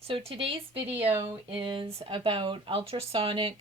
So today's video is about ultrasonic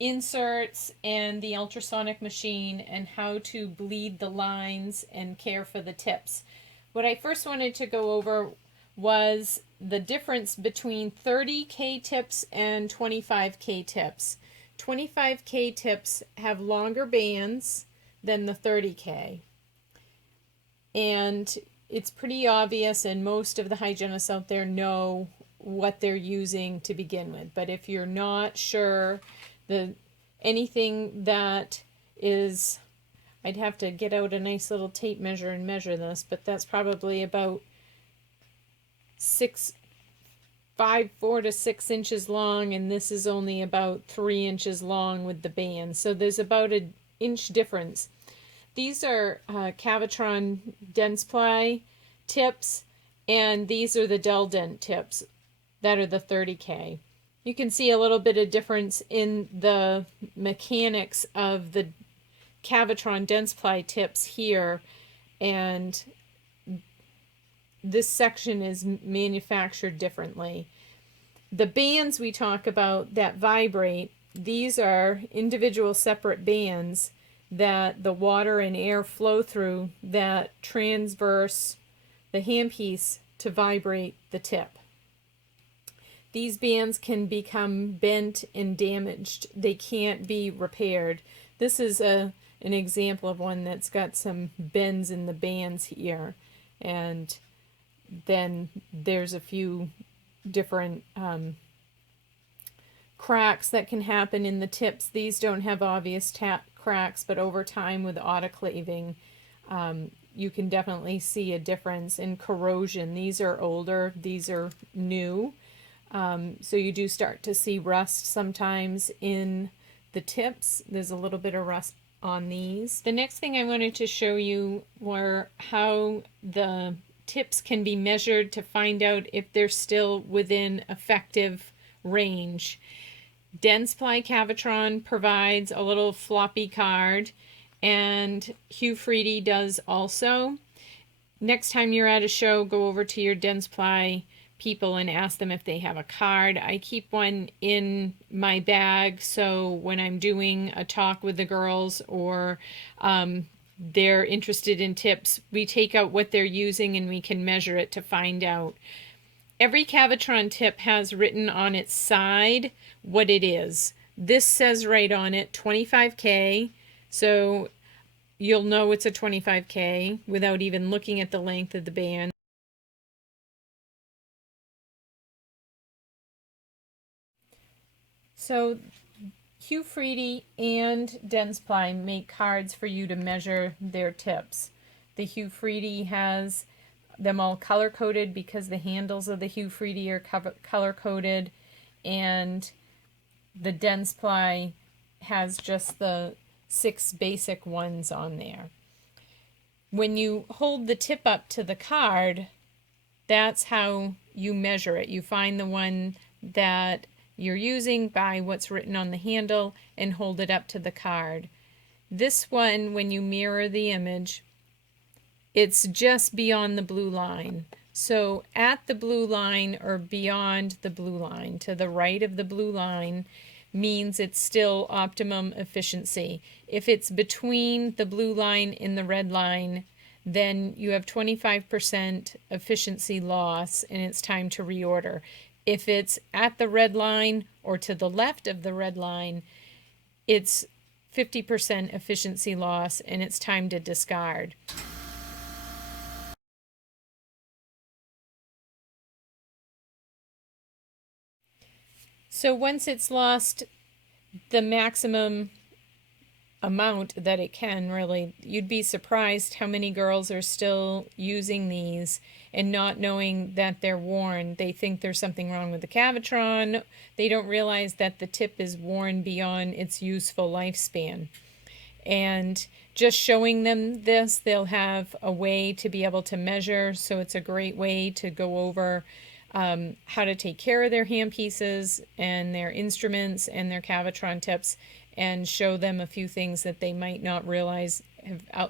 inserts and the ultrasonic machine and how to bleed the lines and care for the tips. What I first wanted to go over was the difference between 30K tips and 25K tips. 25K tips have longer bands than the 30K. And it's pretty obvious, and most of the hygienists out there know what they're using to begin with. But if you're not sure, anything that is, I'd have to get out a nice little tape measure and measure this, but that's probably about 4 to 6 inches long, and this is only about 3 inches long with the band. So there's about an inch difference. These are Cavitron Dentsply tips, and these are the Del Dent tips that are the 30K. You can see a little bit of difference in the mechanics of the Cavitron Dentsply tips here, and this section is manufactured differently. The bands we talk about that vibrate, these are individual separate bands that the water and air flow through that transverse the handpiece to vibrate the tip. These bands can become bent and damaged. They can't be repaired. This is an example of one that's got some bends in the bands here, and then there's a few different cracks that can happen in the tips. These don't have obvious cracks, but over time with autoclaving, you can definitely see a difference in corrosion. These are older, these are new. So you do start to see rust sometimes in the tips. There's a little bit of rust on these. The next thing I wanted to show you were how the tips can be measured to find out if they're still within effective range. Dentsply Cavitron provides a little floppy card, and Hugh Freedy does also. Next time you're at a show, go over to your Dentsply people and ask them if they have a card. I keep one in my bag, so when I'm doing a talk with the girls or they're interested in tips, we take out what they're using and we can measure it to find out. Every Cavitron tip has written on its side what it is. This says right on it 25K, so you'll know it's a 25K without even looking at the length of the band. So Hugh Freedy and Dentsply make cards for you to measure their tips. The Hugh Freedy has them all color-coded because the handles of the Hugh Freedy are color-coded, and the Dentsply has just the 6 basic ones on there. When you hold the tip up to the card, that's how you measure it. You find the one that you're using by what's written on the handle and hold it up to the card. This one, when you mirror the image, it's just beyond the blue line. So at the blue line or beyond the blue line, to the right of the blue line, means it's still optimum efficiency. If it's between the blue line and the red line, then you have 25% efficiency loss and it's time to reorder. If it's at the red line or to the left of the red line, it's 50% efficiency loss and it's time to discard. So once it's lost the maximum amount that it can, really, you'd be surprised how many girls are still using these and not knowing that they're worn. They think there's something wrong with the Cavitron. They don't realize that the tip is worn beyond its useful lifespan. And just showing them this, they'll have a way to be able to measure. So it's a great way to go over how to take care of their handpieces and their instruments and their Cavitron tips, and show them a few things that they might not realize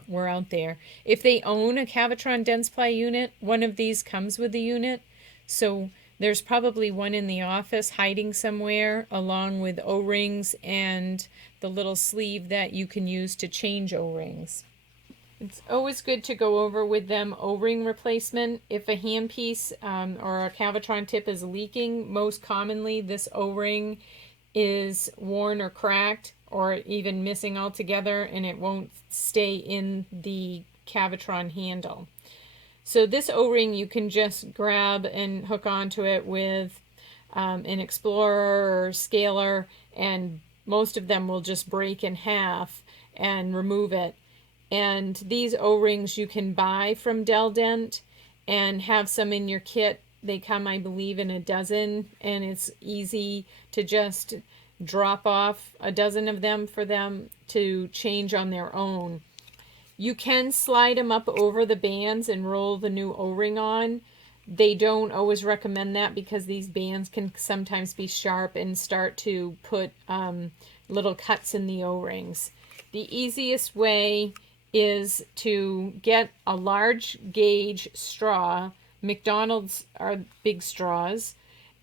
were out there. If they own a Cavitron Dentsply unit, one of these comes with the unit, so There's probably one in the office hiding somewhere, along with O-rings and the little sleeve that you can use to change O-rings. It's always good to go over with them O-ring replacement. If a handpiece or a Cavitron tip is leaking, most commonly this O-ring is worn or cracked or even missing altogether, and it won't stay in the Cavitron handle. So this O-ring you can just grab and hook onto it with an Explorer or Scaler, and most of them will just break in half and remove it. And these O-rings you can buy from Del Dent and have some in your kit. They come, I believe, in a dozen, and it's easy to just drop off a dozen of them for them to change on their own. You can slide them up over the bands and roll the new O-ring on. They don't always recommend that because these bands can sometimes be sharp and start to put little cuts in the O-rings. The easiest way is to get a large gauge straw. McDonald's are big straws,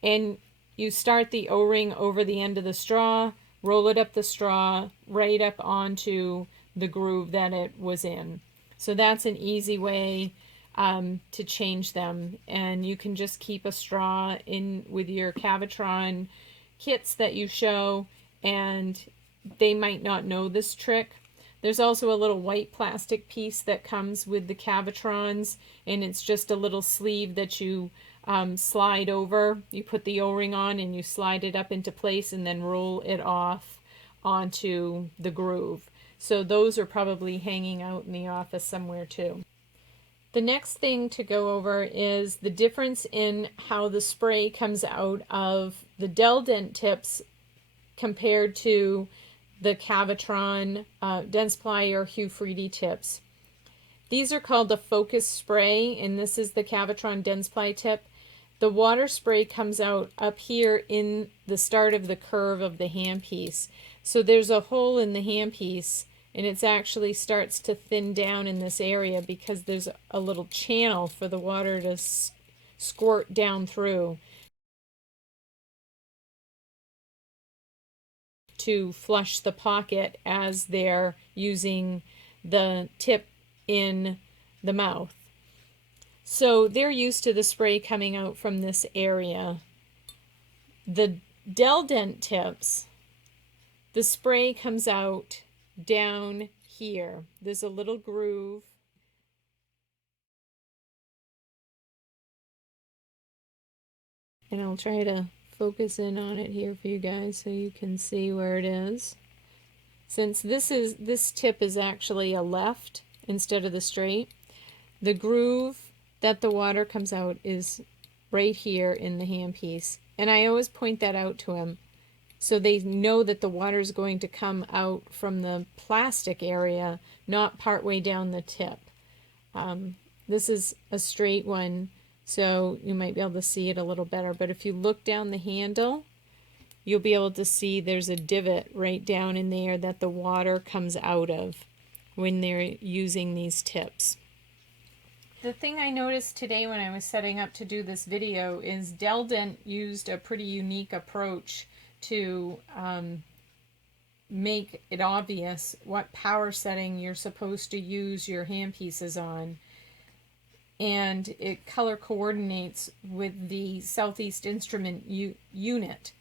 and you start the O-ring over the end of the straw, roll it up the straw right up onto the groove that it was in. So that's an easy way to change them, and you can just keep a straw in with your Cavitron kits that you show, and they might not know this trick. There's also a little white plastic piece that comes with the Cavitrons, and it's just a little sleeve that you slide over. You put the O-ring on and you slide it up into place and then roll it off onto the groove. So those are probably hanging out in the office somewhere too. The next thing to go over is the difference in how the spray comes out of the Del Dent tips compared to the Cavitron Dentsply or Hugh Freedy tips. These are called the Focus Spray, and this is the Cavitron Dentsply tip. The water spray comes out up here in the start of the curve of the handpiece. So there's a hole in the handpiece, and it actually starts to thin down in this area because there's a little channel for the water to squirt down through to flush the pocket as they're using the tip in the mouth. So they're used to the spray coming out from this area. The Del Dent tips, the spray comes out down here. There's a little groove. And I'll try to focus in on it here for you guys so you can see where it is. Since this tip is actually a left instead of the straight, the groove that the water comes out is right here in the handpiece. And I always point that out to them so they know that the water is going to come out from the plastic area, not partway down the tip. This is a straight one, so you might be able to see it a little better. But if you look down the handle, you'll be able to see there's a divot right down in there that the water comes out of when they're using these tips. The thing I noticed today when I was setting up to do this video is Del Dent used a pretty unique approach to make it obvious what power setting you're supposed to use your handpieces on. And it color coordinates with the Southeast Instrument unit.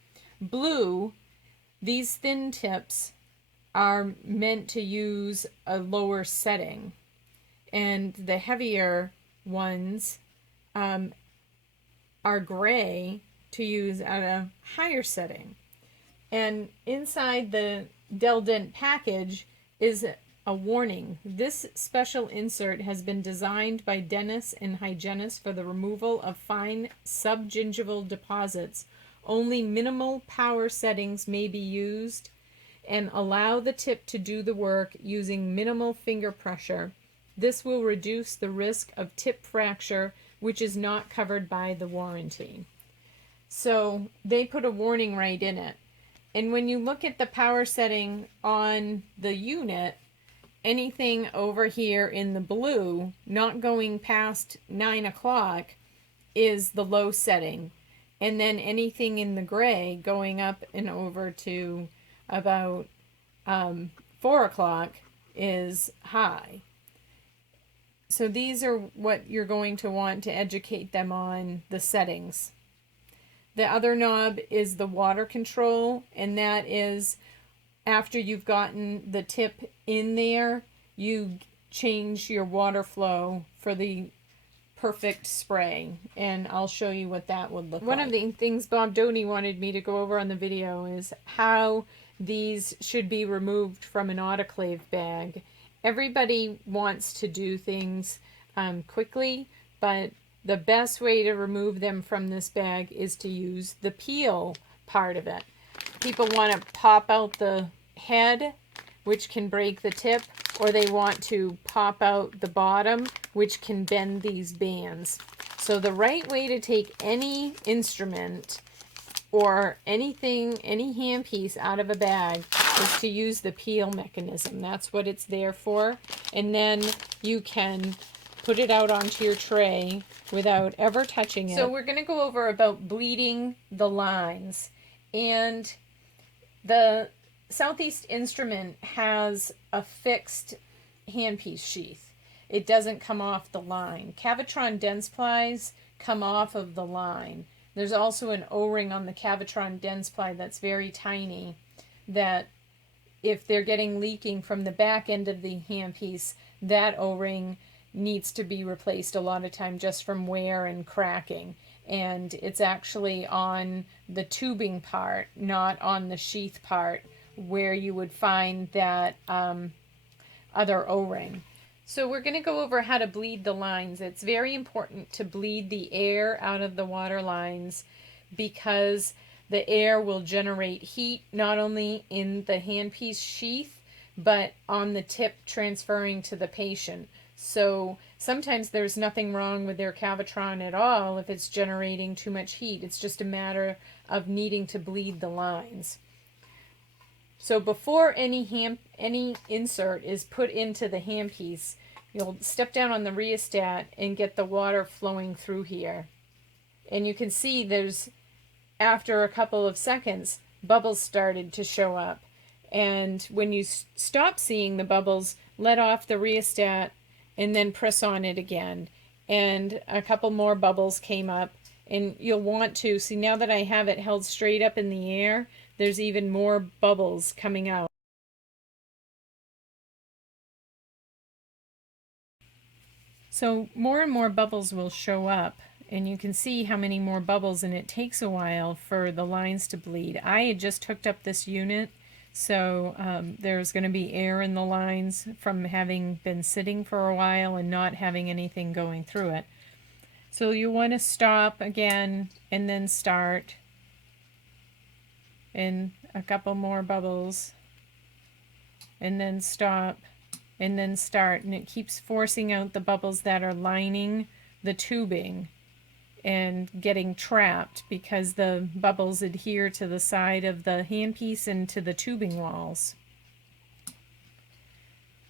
Blue, these thin tips are meant to use a lower setting, and the heavier ones are gray to use at a higher setting. And inside the Del Dent package is a warning. This special insert has been designed by dentists and hygienists for the removal of fine subgingival deposits. Only minimal power settings may be used, and allow the tip to do the work using minimal finger pressure. This will reduce the risk of tip fracture, which is not covered by the warranty. So they put a warning right in it. And when you look at the power setting on the unit, anything over here in the blue, not going past 9 o'clock, is the low setting. and then anything in the gray going up and over to about 4 o'clock is high. So these are what you're going to want to educate them on, the settings. The other knob is the water control, and that is after you've gotten the tip in there, you change your water flow for the perfect spray, and I'll show you what that would look like. One of the things Bob Doney wanted me to go over on the video is how these should be removed from an autoclave bag. Everybody wants to do things quickly, but the best way to remove them from this bag is to use the peel part of it. People want to pop out the head, which can break the tip, or they want to pop out the bottom, which can bend these bands. So the right way to take any instrument or anything, any handpiece out of a bag is to use the peel mechanism. That's what it's there for. And then you can put it out onto your tray without ever touching it. So we're going to go over about bleeding the lines. And the Southeast Instrument has a fixed handpiece sheath. It doesn't come off the line. Cavitron Dentsply's come off of the line. There's also an O-ring on the Cavitron Dentsply that's very tiny, that if they're getting leaking from the back end of the handpiece, that O-ring needs to be replaced a lot of time just from wear and cracking. And it's actually on the tubing part, not on the sheath part, where you would find that other O-ring. So we're going to go over how to bleed the lines. It's very important to bleed the air out of the water lines because the air will generate heat not only in the handpiece sheath, but on the tip transferring to the patient. So sometimes there's nothing wrong with their Cavitron at all if it's generating too much heat. It's just a matter of needing to bleed the lines. So before any insert is put into the handpiece, you'll step down on the rheostat and get the water flowing through here. And you can see there's, after a couple of seconds, bubbles started to show up. And when you stop seeing the bubbles, let off the rheostat and then press on it again. And a couple more bubbles came up. And you'll want to, see now that I have it held straight up in the air, there's even more bubbles coming out. So more and more bubbles will show up, and you can see how many more bubbles, and it takes a while for the lines to bleed. I had just hooked up this unit, so there's going to be air in the lines from having been sitting for a while and not having anything going through it. So you want to stop again and then start, and a couple more bubbles, and then stop, and then start, and it keeps forcing out the bubbles that are lining the tubing and getting trapped because the bubbles adhere to the side of the handpiece and to the tubing walls.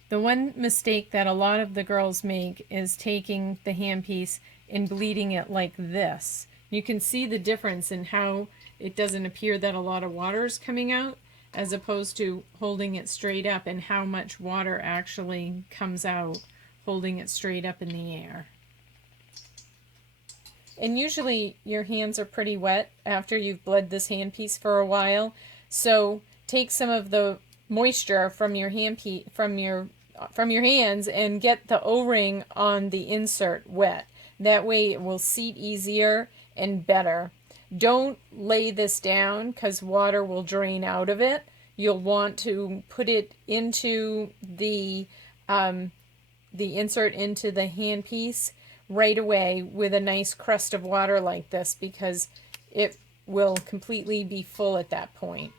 The one mistake that a lot of the girls make is taking the handpiece and bleeding it like this. You can see the difference in how it doesn't appear that a lot of water is coming out as opposed to holding it straight up, and how much water actually comes out holding it straight up in the air. And usually your hands are pretty wet after you've bled this handpiece for a while, so take some of the moisture from your handpiece, from your hands, and get the O-ring on the insert wet. That way it will seat easier and better. Don't lay this down because water will drain out of it. You'll want to put it into the insert into the handpiece right away with a nice crust of water like this, because it will completely be full at that point.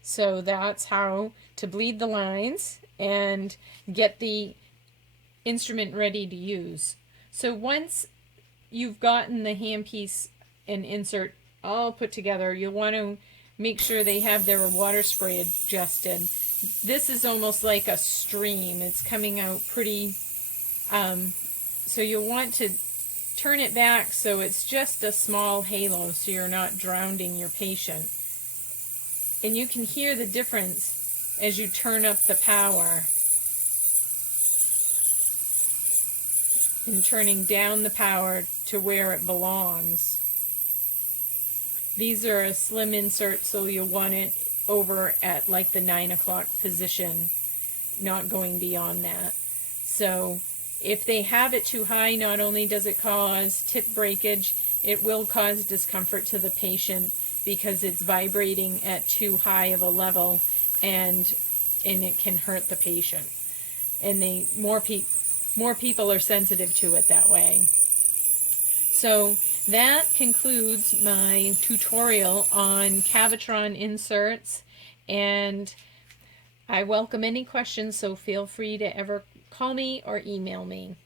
So that's how to bleed the lines and get the instrument ready to use. So once you've gotten the handpiece and insert all put together, you'll want to make sure they have their water spray adjusted. This is almost like a stream. It's coming out pretty, so you'll want to turn it back so it's just a small halo so you're not drowning your patient. And you can hear the difference as you turn up the power and turning down the power to where it belongs. These are a slim insert, so you'll want it over at like the 9 o'clock position, not going beyond that. So if they have it too high, not only does it cause tip breakage, it will cause discomfort to the patient because it's vibrating at too high of a level, and it can hurt the patient. And more people are sensitive to it that way. So that concludes my tutorial on Cavitron inserts, and I welcome any questions, so feel free to ever call me or email me.